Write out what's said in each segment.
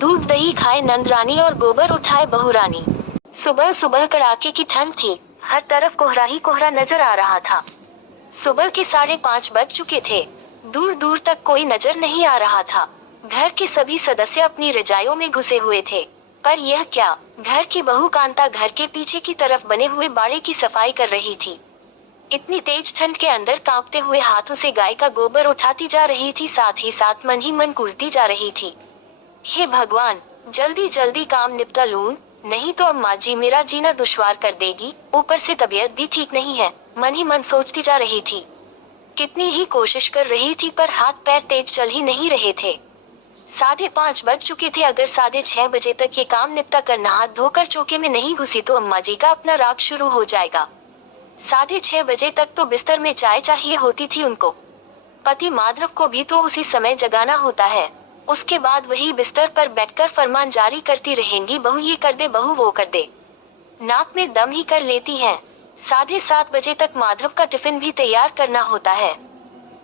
दूध दही खाए नंदरानी और गोबर उठाए बहुरानी। सुबह सुबह कड़ाके की ठंड थी, हर तरफ कोहरा ही कोहरा नजर आ रहा था। सुबह के 5:30 बज चुके थे। दूर दूर तक कोई नजर नहीं आ रहा था। घर के सभी सदस्य अपनी रजाइयों में घुसे हुए थे। पर यह क्या, घर की बहू कांता घर के पीछे की तरफ बने हुए बाड़े की सफाई कर रही थी। इतनी तेज ठंड के अंदर कांपते हुए हाथों से गाय का गोबर उठाती जा रही थी, साथ ही साथ मन ही मन कुड़ती जा रही थी। हे भगवान, जल्दी जल्दी काम निपटा लूं, नहीं तो अम्मा जी मेरा जीना दुश्वार कर देगी। ऊपर से तबीयत भी ठीक नहीं है, मन ही मन सोचती जा रही थी। कितनी ही कोशिश कर रही थी पर हाथ पैर तेज चल ही नहीं रहे थे। 5:30 बज चुके थे। अगर 6:30 बजे तक ये काम निपटा कर नहा धोकर चौके में नहीं घुसी तो अम्मा जी का अपना राग शुरू हो जाएगा। 6:30 बजे तक तो बिस्तर में चाय चाहिए होती थी उनको। पति माधव को भी तो उसी समय जगाना होता है। उसके बाद वही बिस्तर पर बैठकर फरमान जारी करती रहेंगी, बहू ये कर दे, बहू वो कर दे। नाक में दम ही कर लेती हैं। 7:30 बजे तक माधव का टिफिन भी तैयार करना होता है।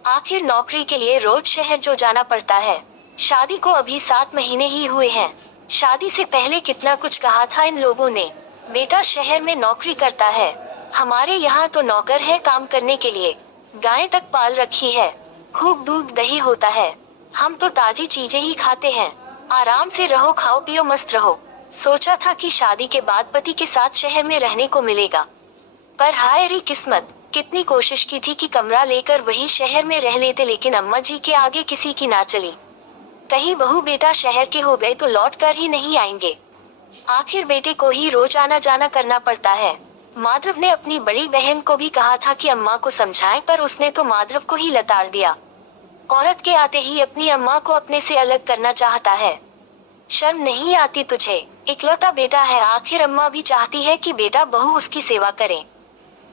आखिर नौकरी के लिए रोज शहर जो जाना पड़ता है। शादी को अभी 7 महीने ही हुए हैं। शादी से पहले कितना कुछ कहा था इन लोगों ने, बेटा शहर में नौकरी करता है, हमारे यहाँ तो नौकर है काम करने के लिए, गाय तक पाल रखी है, खूब दूध दही होता है, हम तो ताजी चीजें ही खाते हैं, आराम से रहो, खाओ पियो मस्त रहो। सोचा था कि शादी के बाद पति के साथ शहर में रहने को मिलेगा, पर हाय रे किस्मत, कितनी कोशिश की थी कि कमरा लेकर वही शहर में रह लेते, लेकिन अम्मा जी के आगे किसी की ना चली। कहीं बहू बेटा शहर के हो गए तो लौट कर ही नहीं आएंगे। आखिर बेटे को ही रोज आना जाना करना पड़ता है। माधव ने अपनी बड़ी बहन को भी कहा था कि अम्मा को समझाएं, पर उसने तो माधव को ही लताड़ दिया। औरत के आते ही अपनी अम्मा को अपने से अलग करना चाहता है। शर्म नहीं आती तुझे, इकलौता बेटा है, आखिर अम्मा भी चाहती है कि बेटा बहू उसकी सेवा करें।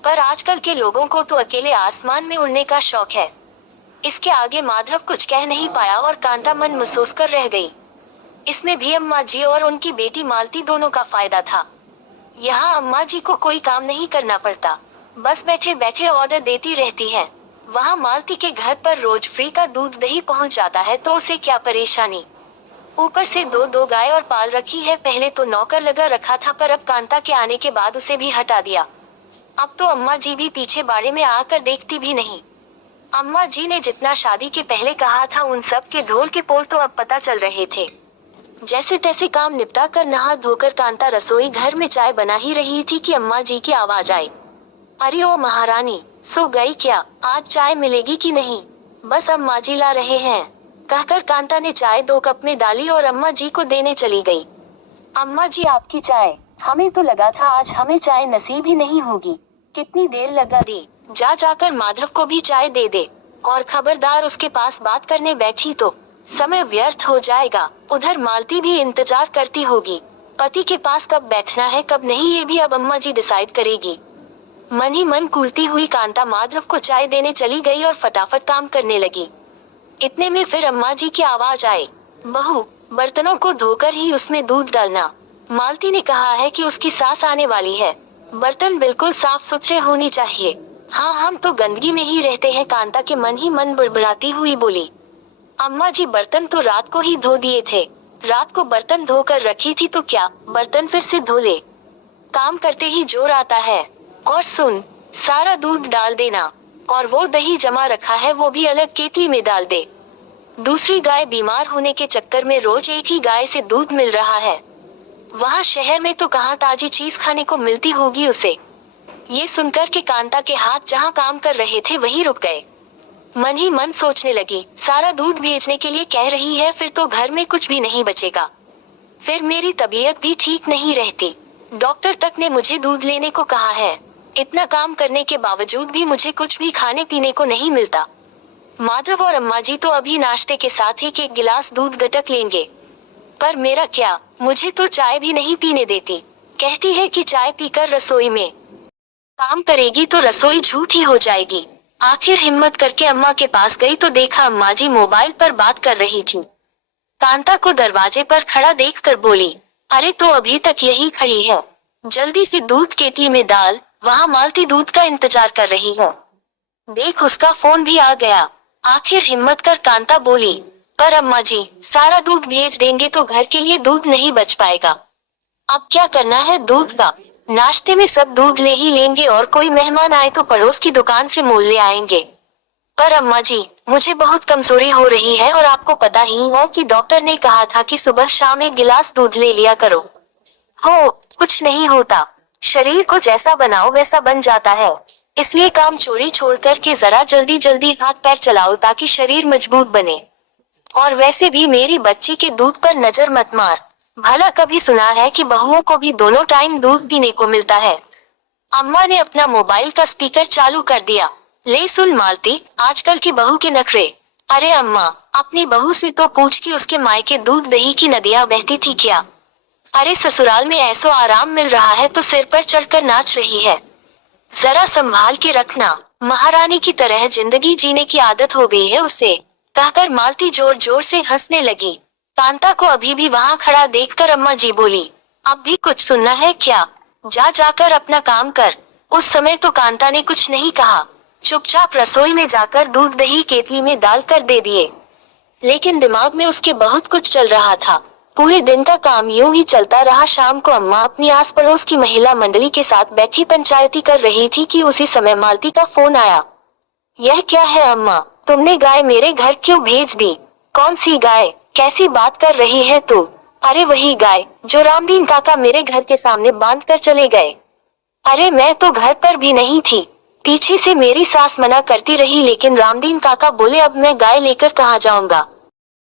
पर आजकल के लोगों को तो अकेले आसमान में उड़ने का शौक है। इसके आगे माधव कुछ कह नहीं पाया और कांता मन महसूस कर रह गई। इसमें भी अम्मा जी और उनकी बेटी मालती दोनों का फायदा था। यहाँ अम्मा जी को कोई काम नहीं करना पड़ता, बस बैठे बैठे ऑर्डर देती रहती है। वहाँ मालती के घर पर रोज फ्री का दूध दही पहुँच जाता है तो उसे क्या परेशानी। ऊपर से दो गाय और पाल रखी है। पहले तो नौकर लगा रखा था, पर अब कांता के आने के बाद उसे भी हटा दिया। अब तो अम्मा जी भी पीछे बाड़े में आकर देखती भी नहीं। अम्मा जी ने जितना शादी के पहले कहा था उन सब के ढोल के पोल तो अब पता चल रहे थे। जैसे तैसे काम निपटा कर नहा धोकर कांता रसोई घर में चाय बना ही रही थी कि अम्मा जी की आवाज आई। अरे ओ महारानी, सो गई क्या, आज चाय मिलेगी कि नहीं? बस अम्मा जी ला रहे हैं, कहकर कांता ने चाय 2 कप में डाली और अम्मा जी को देने चली गई। अम्मा जी आपकी चाय, हमें तो लगा था आज हमें चाय नसीब ही नहीं होगी, कितनी देर लगा दी, जा जाकर माधव को भी चाय दे दे, और खबरदार उसके पास बात करने बैठी तो समय व्यर्थ हो जाएगा। उधर मालती भी इंतजार करती होगी, पति के पास कब बैठना है कब नहीं ये भी अब अम्मा जी डिसाइड करेगी। मन ही मन कूदती हुई कांता माधव को चाय देने चली गई और फटाफट काम करने लगी। इतने में फिर अम्मा जी की आवाज आई, बहू बर्तनों को धोकर ही उसमें दूध डालना, मालती ने कहा है कि उसकी सास आने वाली है, बर्तन बिल्कुल साफ सुथरे होनी चाहिए। हाँ हम तो गंदगी में ही रहते हैं, कांता के मन ही मन बड़बड़ाती हुई बोली। अम्मा जी बर्तन तो रात को ही धो दिए थे, रात को बर्तन धोकर रखी थी तो क्या बर्तन फिर से धो ले, काम करते ही जोर आता है। और सुन, सारा दूध डाल देना, और वो दही जमा रखा है वो भी अलग केतली में डाल दे। दूसरी गाय बीमार होने के चक्कर में रोज एक ही गाय से दूध मिल रहा है, वहाँ शहर में तो कहाँ ताजी चीज खाने को मिलती होगी उसे। ये सुनकर के कांता के हाथ जहाँ काम कर रहे थे वहीं रुक गए। मन ही मन सोचने लगी, सारा दूध भेजने के लिए कह रही है, फिर तो घर में कुछ भी नहीं बचेगा, फिर मेरी तबीयत भी ठीक नहीं रहती, डॉक्टर तक ने मुझे दूध लेने को कहा है, इतना काम करने के बावजूद भी मुझे कुछ भी खाने पीने को नहीं मिलता। माधव और अम्मा जी तो अभी नाश्ते के साथ एक एक गिलास दूध गटक लेंगे, पर मेरा क्या, मुझे तो चाय भी नहीं पीने देती, कहती है कि चाय पीकर रसोई में काम करेगी तो रसोई झूठी हो जाएगी। आखिर हिम्मत करके अम्मा के पास गई तो देखा अम्मा जी मोबाइल पर बात कर रही थी। कांता को दरवाजे पर खड़ा देखकर बोली, अरे तो अभी तक यही खड़ी है, जल्दी से दूध केतली में डाल, वहाँ मालती दूध का इंतजार कर रही है। देख उसका फोन भी आ गया। आखिर हिम्मत कर कांता बोली, पर अम्मा जी, सारा दूध भेज देंगे तो घर के लिए दूध नहीं बच पाएगा। अब क्या करना है दूध का? नाश्ते में सब दूध ले ही लेंगे और कोई मेहमान आए तो पड़ोस की दुकान से मोल ले आएंगे। पर अम्मा जी, मुझे बहुत कमजोरी हो रही है और आपको पता ही है कि डॉक्टर ने कहा था कि सुबह शाम एक गिलास दूध ले लिया करो। हो, कुछ नहीं होता। शरीर को जैसा बनाओ वैसा बन जाता है। इसलिए काम चोरी छोड़ कर के जरा जल्दी जल्दी हाथ पैर चलाओ ताकि शरीर मजबूत बने। और वैसे भी मेरी बच्ची के दूध पर नजर मत मार। भला कभी सुना है कि बहुओं को भी दोनों टाइम दूध पीने को मिलता है? अम्मा ने अपना मोबाइल का स्पीकर चालू कर दिया। ले सुन मालती, आजकल की बहू के नखरे। अरे अम्मा, अपनी बहू से तो पूछ कि उसके मायके दूध दही की नदियां बहती थी क्या? अरे ससुराल में ऐसो आराम मिल रहा है तो सिर पर चढ़कर नाच रही है। जरा संभाल के रखना। महारानी की तरह जिंदगी जीने की आदत हो गई है उसे, कहकर मालती जोर जोर से हंसने लगी। कांता को अभी भी वहां खड़ा देखकर अम्मा जी बोली, अब भी कुछ सुनना है क्या? जा जाकर अपना काम कर। उस समय तो कांता ने कुछ नहीं कहा, चुपचाप रसोई में जाकर दूध दही केतली में डालकर दे दिए। लेकिन दिमाग में उसके बहुत कुछ चल रहा था। पूरे दिन का काम यूं ही चलता रहा। शाम को अम्मा अपनी आस पड़ोस की महिला मंडली के साथ बैठी पंचायती कर रही थी कि उसी समय मालती का फोन आया। यह क्या है अम्मा, तुमने गाय मेरे घर क्यों भेज दी? कौन सी गाय? कैसी बात कर रही है तू? अरे वही गाय जो रामदीन काका मेरे घर के सामने बांध कर चले गए। अरे मैं तो घर पर भी नहीं थी। पीछे से मेरी सास मना करती रही लेकिन रामदीन काका बोले अब मैं गाय लेकर कहाँ जाऊंगा।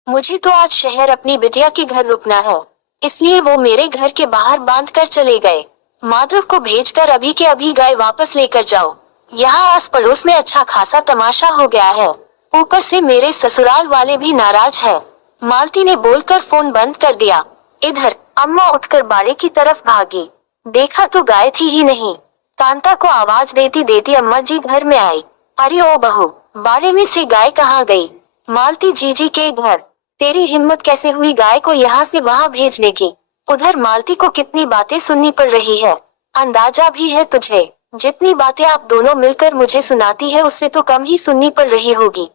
मुझे तो आज शहर अपनी बिटिया के घर रुकना है, इसलिए वो मेरे घर के बाहर बांध कर चले गए। माधव को भेजकर अभी के अभी गाय वापस लेकर जाओ। यहाँ आस पड़ोस में अच्छा खासा तमाशा हो गया है, ऊपर से मेरे ससुराल वाले भी नाराज है। मालती ने बोलकर फोन बंद कर दिया। इधर अम्मा उठकर बाड़े की तरफ भागी। देखा तो गाय थी ही नहीं। कांता को आवाज देती देती अम्मा जी घर में आई। अरे ओ बहू, बाड़े में से गाय कहाँ गई? मालती जीजी के घर। तेरी हिम्मत कैसे हुई गाय को यहाँ से वहाँ भेजने की? उधर मालती को कितनी बातें सुननी पड़ रही है, अंदाजा भी है तुझे? जितनी बातें आप दोनों मिलकर मुझे सुनाती है उससे तो कम ही सुननी पड़ रही होगी।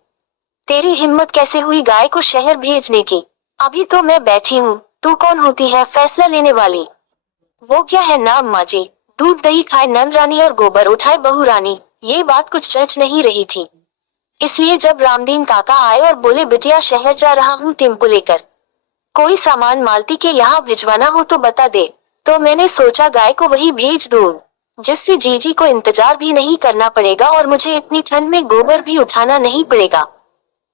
तेरी हिम्मत कैसे हुई गाय को शहर भेजने की? अभी तो मैं बैठी हूँ, तू कौन होती है फैसला लेने वाली? वो क्या है ना अम्मा जी, दूध दही खाए नंद रानी और गोबर उठाए बहू रानी, ये बात कुछ जच नहीं रही थी। इसलिए जब रामदीन काका आए और बोले बिटिया शहर जा रहा हूँ टेम्पो लेकर, कोई सामान मालती के यहाँ भिजवाना हो तो बता दे, तो मैंने सोचा गाय को वही भेज दूँ, जिससे जीजी को इंतजार भी नहीं करना पड़ेगा और मुझे इतनी ठंड में गोबर भी उठाना नहीं पड़ेगा।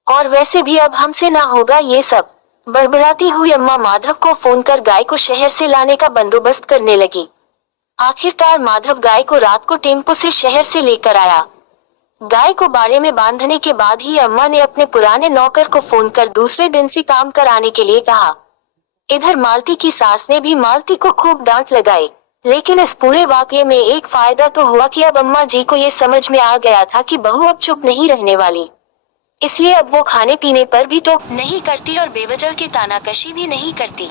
और वैसे भी अब हमसे ना होगा ये सब। बड़बड़ाती हुई अम्मा माधव को फोन कर गाय को शहर से लाने का बंदोबस्त करने लगी। आखिरकार माधव गाय को रात को टेम्पो से शहर से लेकर आया। गाय को बाड़े में बांधने के बाद ही अम्मा ने अपने पुराने नौकर को फोन कर दूसरे दिन से काम कराने के लिए कहा। इधर मालती की सास ने भी मालती को खूब डांट लगाई, लेकिन इस पूरे वाकये में एक फायदा तो हुआ कि अब अम्मा जी को ये समझ में आ गया था कि बहू अब चुप नहीं रहने वाली। इसलिए अब वो खाने पीने पर भी तो नहीं करती और बेवजह की तानाकशी भी नहीं करती।